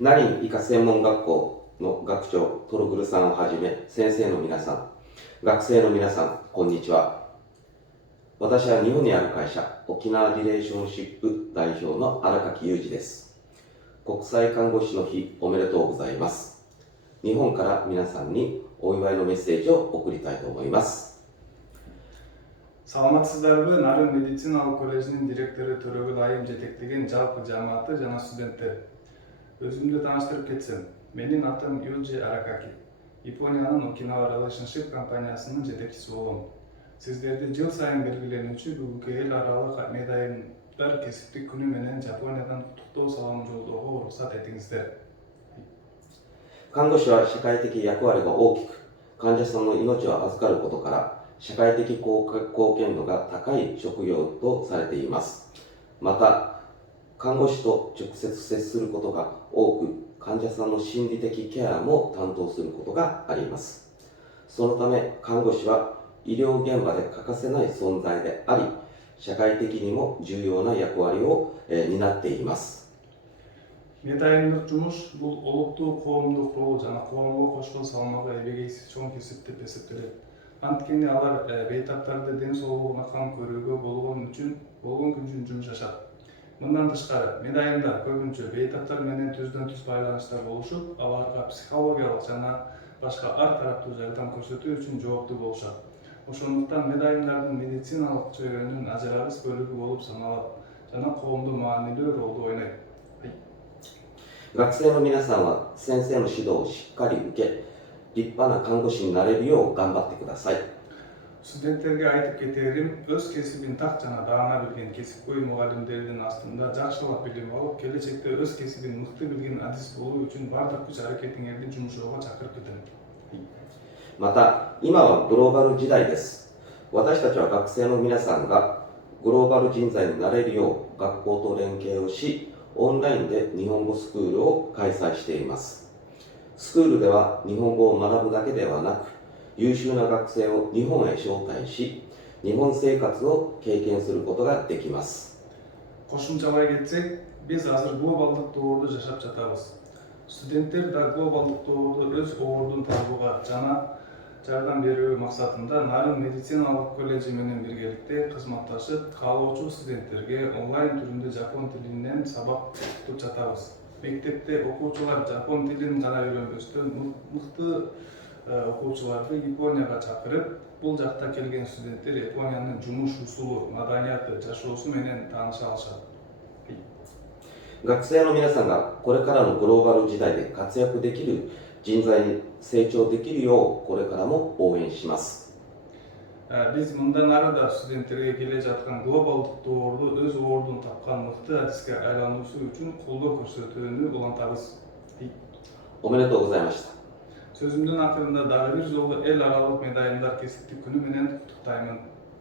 ナリン医科専門学校の学長トログルさんをはじめ先生の皆さん、学生の皆さん、こんにちは。私は日本にある会社沖縄リレーションシップ代表の荒垣裕二です。国際看護師の日おめでとうございます。日本から皆さんにお祝いのメッセージを送りたいと思います。Саламатсыздарбы? Нарын медициналык колледжинин директору Төрөгүл Айым жетектеген жалпы жамааты жана студенттер. Өзүмдү тааныштырып кетсем, менин атым Юджи Аракаки. Япониянын Okinawa Relationship компаниясынын жетекчиси болгом. Сиздерди жыл сайын белгиленүүчү бүгүнкү эл аралык медайымдар кесиптик күнү менен Жапониядан куттуктоо саламын жолдоого уруксат этиңиздер. 看護師は社会的役割が大きく、患者さんの命を預かることから、社会的貢献度が高い職業とされています。また、看護師と直接接することが多く、患者さんの心理的ケアも担当することがあります。そのため、看護師は医療現場で欠かせない存在であり、社会的にも重要な役割を担っています。Медайымдык жумуш бул олуттуу коомдук рол жана коомго кошкон салмагы эбегейсиз чоң кесип деп эсептелет. Анткени алар бейтаптарды ден соолугуна кам көрүүгө болгон күнчүн жумшашат. Мындан тышкары, медайымдар көбүнчө бейтаптар менен түздөн түз байланышта болушуп, аларга психологиялык жана башка ар тараптуу жардам көрсөтүү үчүн жооптуу болушат. Ошондуктан медайымдардын медициналык чөйрөнүн ажыралыс бөлүгү болуп саналат жана коомдо маанилүү ролду ойнойт. 学生の皆さんは先生の指導をしっかり受け、立派な看護師になれるよう頑張ってください。 Студенттерге айтып кетерим, өз кесибин так жана даана билген кесипкөй мугалимдердин астында жакшылап билим алып, келечекте өз кесибин мыкты билген адис болуу үчүн бардык күч аракетиңерди жумшоого чакырып кетем. また、今はグローバル時代です。私たちは学生の皆さんがグローバル人材になれるよう学校と連携をし、オンラインで日本語スクールを開催しています。スクールでは日本語を学ぶだけではなく、優秀な学生を日本へ招待し、日本生活を経験することができます。 Кошумчалай кетсек, биз азыр глобалдык доордо жашап жатабыз. Студенттер да глобалдык доордо өз ордун табууга жана жардам берүү максатында Нарын медициналык колледжи менен биргеликте кызматташып, каалоочу студенттерге онлайн түрүндө жапон тилинен сабак окутуп жатабыз. Мектепте окуучулар жапон тилин гана үйрөнбөстөн мыкты окуучуларды Японияга чакырып, бул жакта келген студенттер Япониянын жумуш усулу, маданияты, жашоосу менен тааныша алышат. 学生の皆さんがこれからのグローバル時代で活躍できる人材に成長できるようこれからも応援します。 Биз мындан ары да студенттерге келе жаткан глобалдык доордо өз ордун тапкан мыкты адиске айлануусу үчүн колдоо көрсөтүүнү улантабыз. おめでとうございました。 Сөзүмдүн акырында дагы бир жолу эл аралык медайымдар кесиптик күнү менен куттуктаймын.